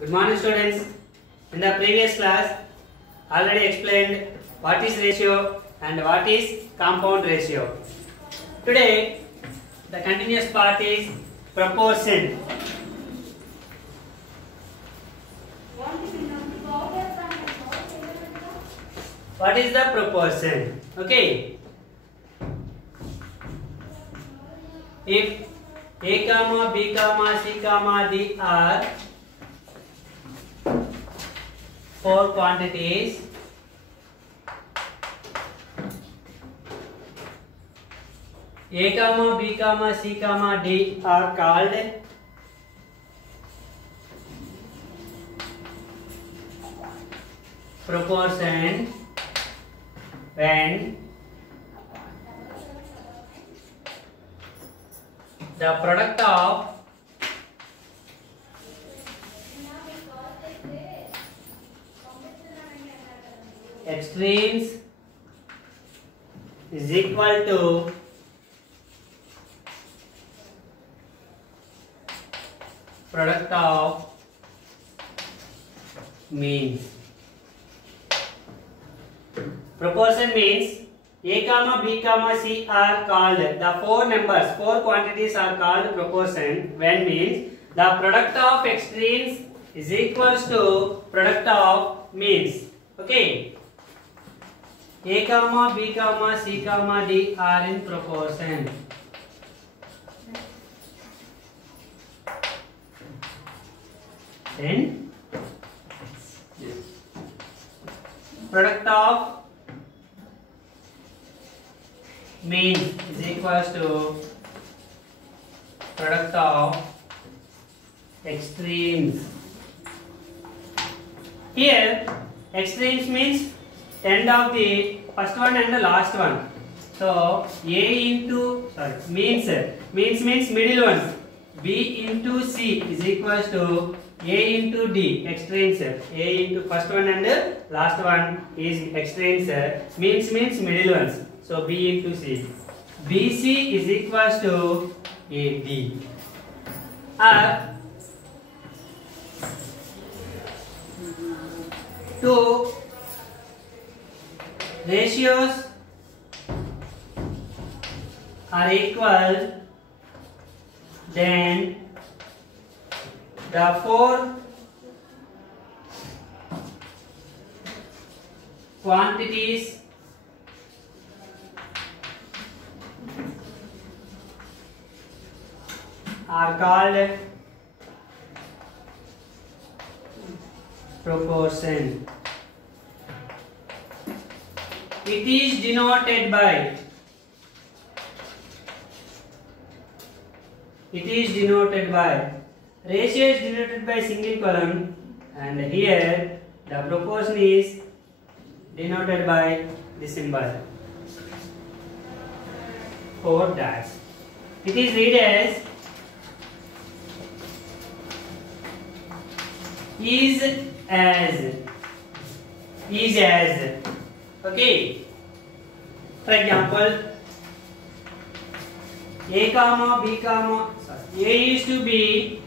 Good morning students. In the previous class, already explained what is ratio and what is compound ratio. Today, the continuous part is proportion. What is the proportion? Okay. If A comma B comma C comma D are four quantities, A comma B comma C comma D are called proportion when the product of extremes is equal to product of means. Proportion means A comma B comma C are called, the four numbers, four quantities are called proportion when means the product of extremes is equals to product of means. Okay. A comma B comma C comma D are in proportion. Then product of means is equals to product of extremes. Here extremes means end of the first one and the last one. So A into means middle ones. B into C is equals to A into D, extremes. A into first one and last one is extremes. Means middle ones. So B into C. BC is equals to AD. Or two ratios are equal, then the four quantities are called proportion. It is denoted by ratio is denoted by single column, and here the proportion is denoted by the symbol 4 dash. It is read as is as. Okay. For example, A comma B comma A is to B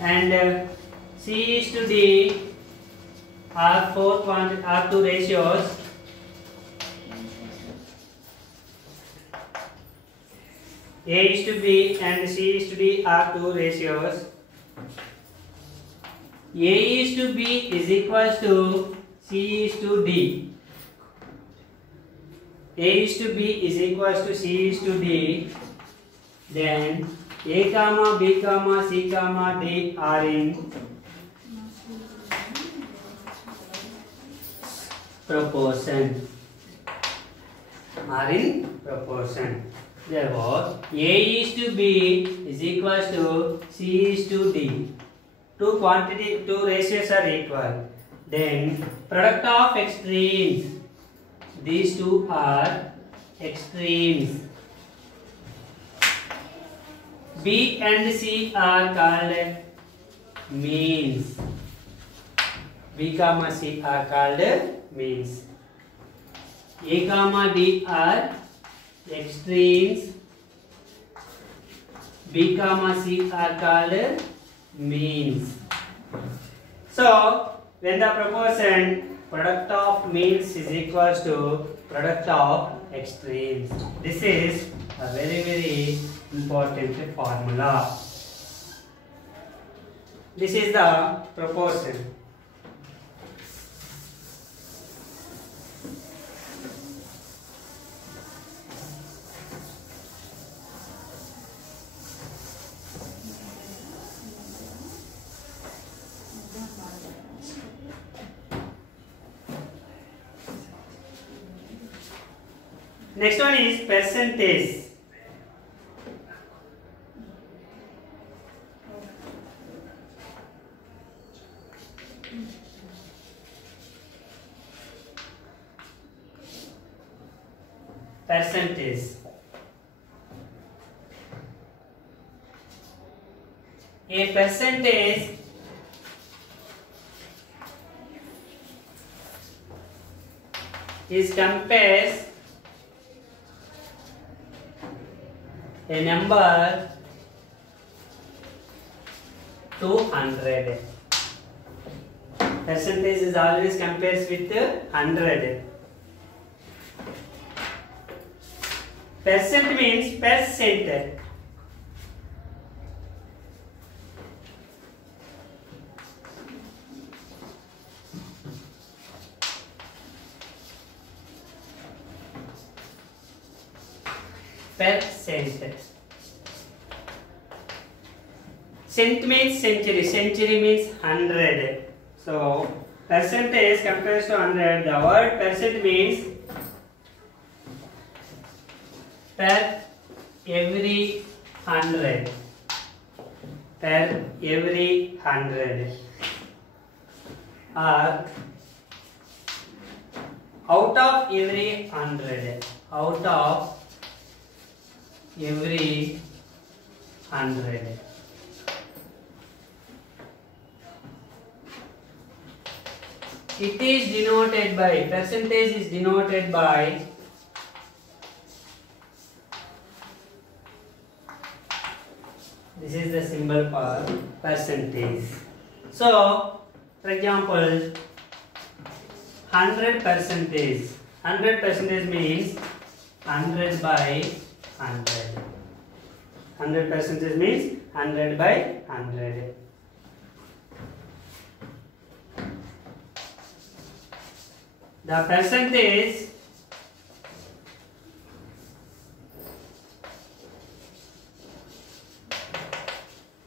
and C is to D are two ratios. A is to B and C is to D are two ratios. A is to B is equals to C is to D. A is to B is equals to C is to D. Then A comma B comma C comma D are in proportion. Therefore, A is to B is equals to C is to D. Two ratios are equal. Then product of extremes. These two are extremes. B and C are called means. B comma C are called means. A comma D are extremes B comma C are called means. So when the proportion product of means is equals to product of extremes. This is a very important formula. This is the proportion. Next one is percentage. Percentage. A percentage is compares a number to 100. Percentage is always compares with 100. Percent means percent. Percent. Cent means century. Century means 100. So percentage compares to 100. The word percent means per every 100. Per every 100. Or out of every 100. Out of every 100. It is denoted by, percentage is denoted by this is the symbol for percentage. So, for example, 100 percentage. 100 percentage means 100 by 100. 100 percentage means 100 by 100. The percentage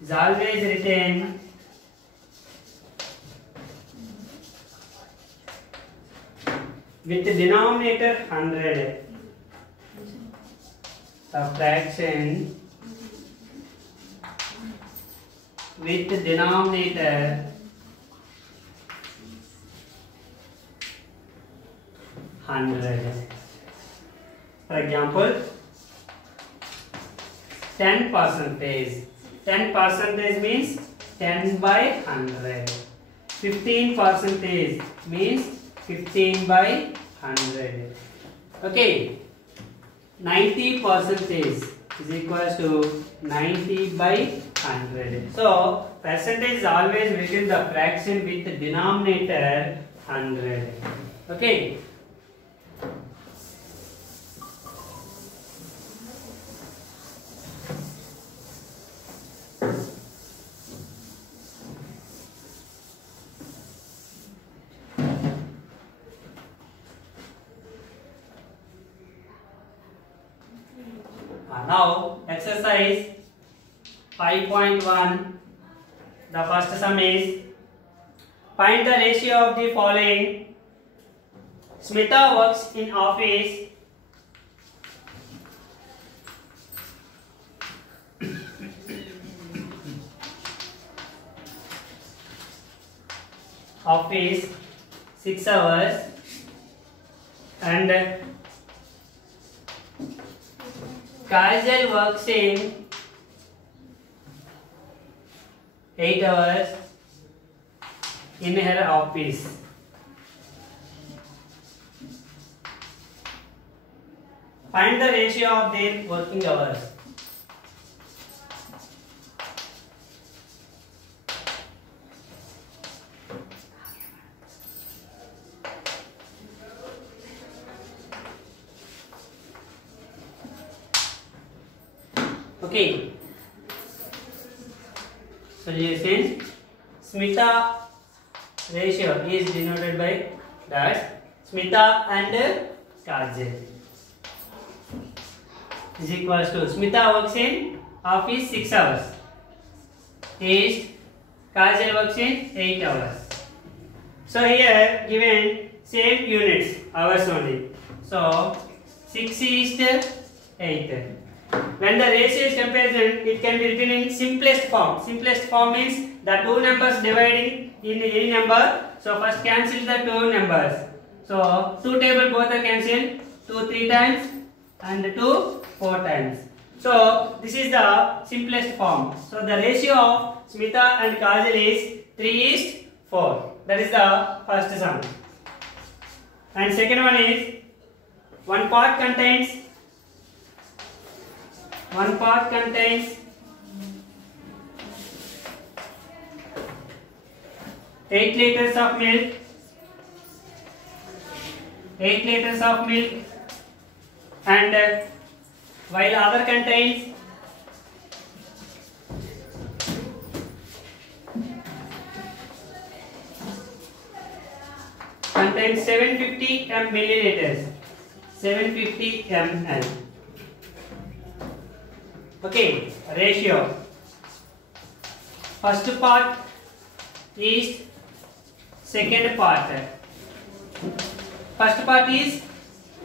is always written with the denominator 100. The fraction with the denominator 100. For example, 10 percentage. 10 percentage means 10 by 100. 15 percentage means 15 by 100. Okay. 90 percentage is equals to 90 by 100. So percentage is always written the fraction with the denominator 100. Okay. Now exercise 5.1. The first sum is find the ratio of the following. Smita works in office. Office 6 hours and Kajal works in 8 hours in her office. Find the ratio of their working hours. Okay. Solution. Smita ratio is denoted by dash. Smita and Kajal is equals to Smita works in office 6 hours. Is Kajal works in 8 hours. So here given same units hours only. So 6 is to 8. When the ratio is comparison, it can be written in simplest form. Simplest form means the two numbers dividing in any number. So first cancel the two numbers. So 2 table both are cancelled. 2 3 times and 2 4 times. So this is the simplest form. So the ratio of Smita and Kajal is 3:4. That is the first sum. And second one is one pot contains 8 liters of milk. 8 liters of milk, and while other contains 750 milliliters. 750 ml. Okay, ratio. First part is second part. First part is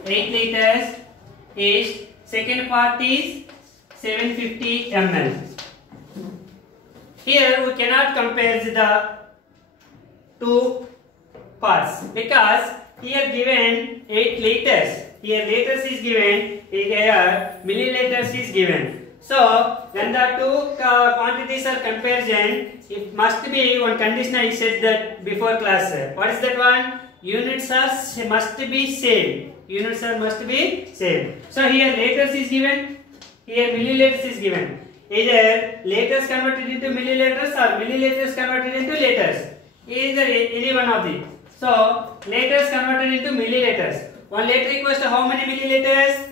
8 liters is, second part is 750 ml. Here we cannot compare the two parts because here given 8 liters, here liters is given, here milliliters is given. So when the two quantities are comparison, it must be one condition I said that before class. What is that one? Units must be same. Units must be same. So here liters is given, here milliliters is given. Either liters converted into milliliters or milliliters converted into liters. Either any one of these. So liters converted into milliliters. 1 liter equals to how many milliliters?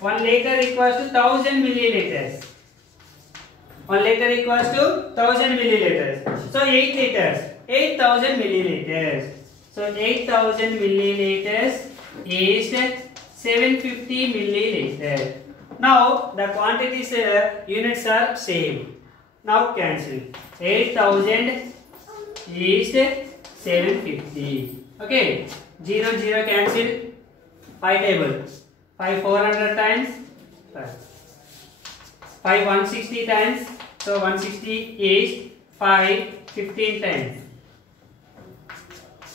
1 liter equals to 1000 milliliters. 1 liter equals to 1000 milliliters. So 8 liters, 8000 milliliters. So 8000 milliliters is 750 milliliters. Now the quantities units are same. Now cancel. 8000 is 750. Okay. 0 0 cancel. 5 table. 5 400 times. 5 160 times. So 160 is 5 15 times.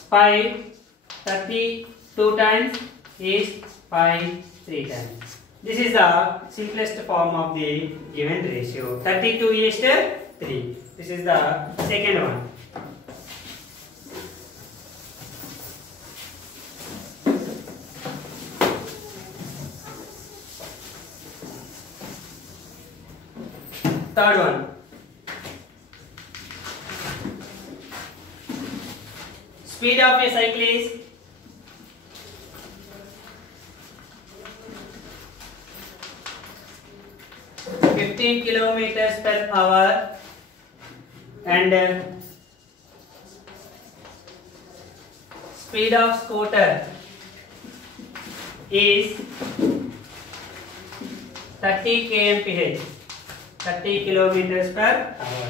5 32 times is 5 3 times. This is the simplest form of the given ratio. 32 is to 3. This is the second one. Third one. Speed of a cycle is 15 kilometers per hour, and speed of scooter is 30 kmph. 30 kilometers per hour.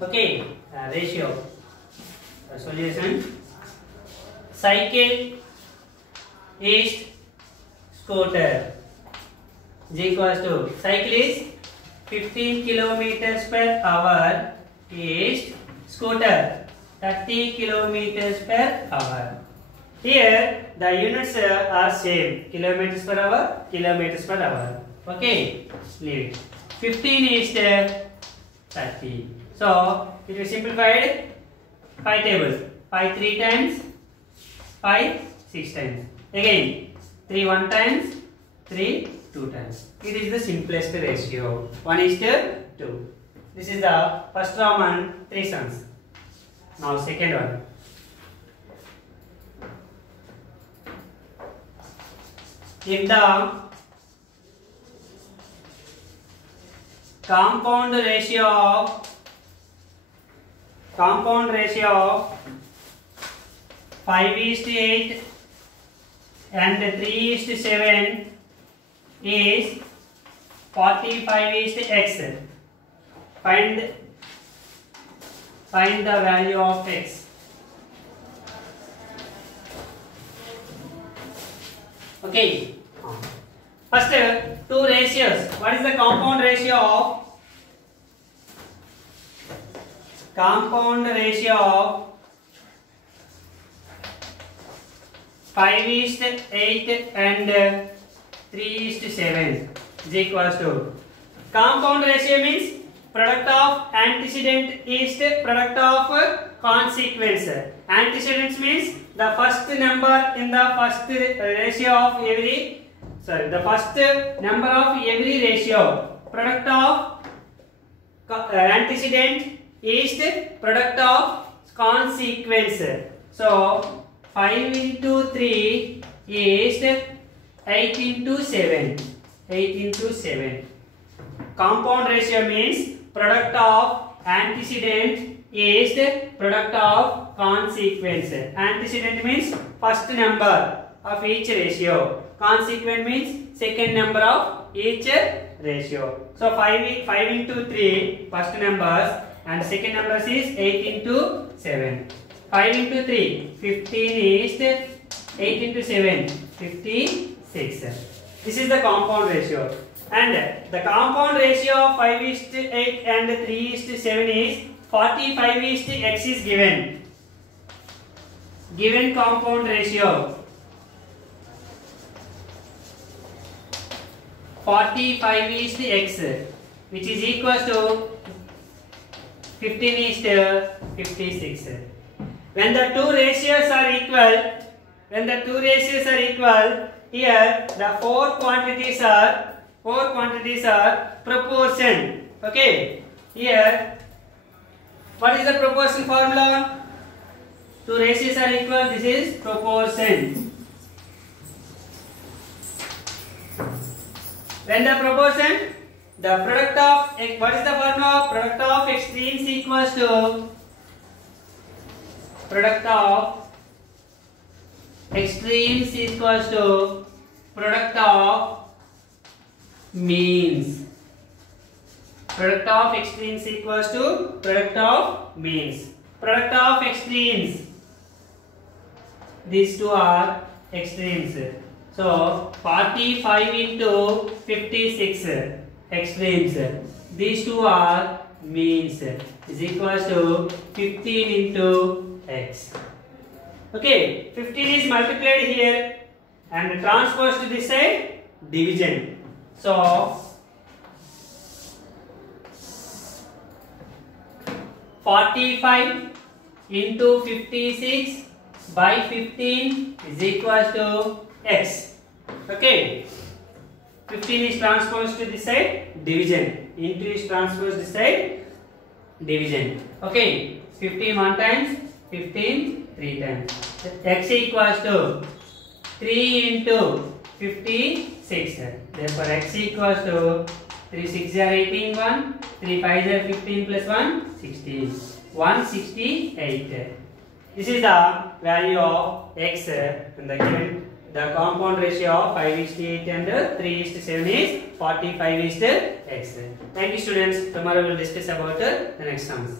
Okay, ratio. Solution. Cycle is scooter is equals to, cycle is 15 kilometers per hour is scooter 30 kilometers per hour. Here the units are same, kilometers per hour, kilometers per hour. Okay, leave it. 15 is 30. So it is simplified. 5 tables. 5 3 times. 5 6 times. Again 3 1 times. 3 2 times. It is the simplest ratio. 1 is to 2. This is the first Roman 3 sums. Now second one. If the compound ratio of 5:8 and 3:7 is 45:x. Find the value of x. Okay. First, two ratios. What is the compound ratio of 5:8 and 3:7 is equals to, compound ratio means product of antecedent is the product of consequence. Antecedents means the first number in the first ratio of every, the first number of every ratio. Product of antecedent is the product of consequence. So 5 into 3 is 8 into 7. 8 into 7. Compound ratio means product of antecedent is the product of consequence. Antecedent means first number of each ratio. Consequent means second number of each ratio. So 5 into 3 first numbers and second numbers is 8 into 7. 5 into 3 15 is 8 into 7 56. This is the compound ratio. And the compound ratio of 5:8 and 3:7 is 45:x is given. Given compound ratio 45:x, which is equals to 15:56. When the two ratios are equal, here the four quantities are proportion. Okay, here what is the proportion formula? Two ratios are equal, this is proportion. When the proportion, the product of, what is the formula? Product of extremes equals to product of extremes equals to product of means. Product of extremes equals to product of means. Product of extremes, these two are extremes. So 45 into 56 extremes. These two are means. Is equals to 15 into x. Okay, 15 is multiplied here and transposed to this side, division. So 45 into 56 by 15 is equals to x. Okay, 15 is transposed to this side, division. Into is transposed this side, division. Okay, 15 one times, 15 three times. X equals to 3 into 56. Therefore, x equals to 3 6 are 18, 1, 3 5 are 15 plus 1, 16. 168. This is the value of x and the compound ratio of 5:8 and 3:7 is 45:x. Thank you, students. Tomorrow we will discuss about the next sums.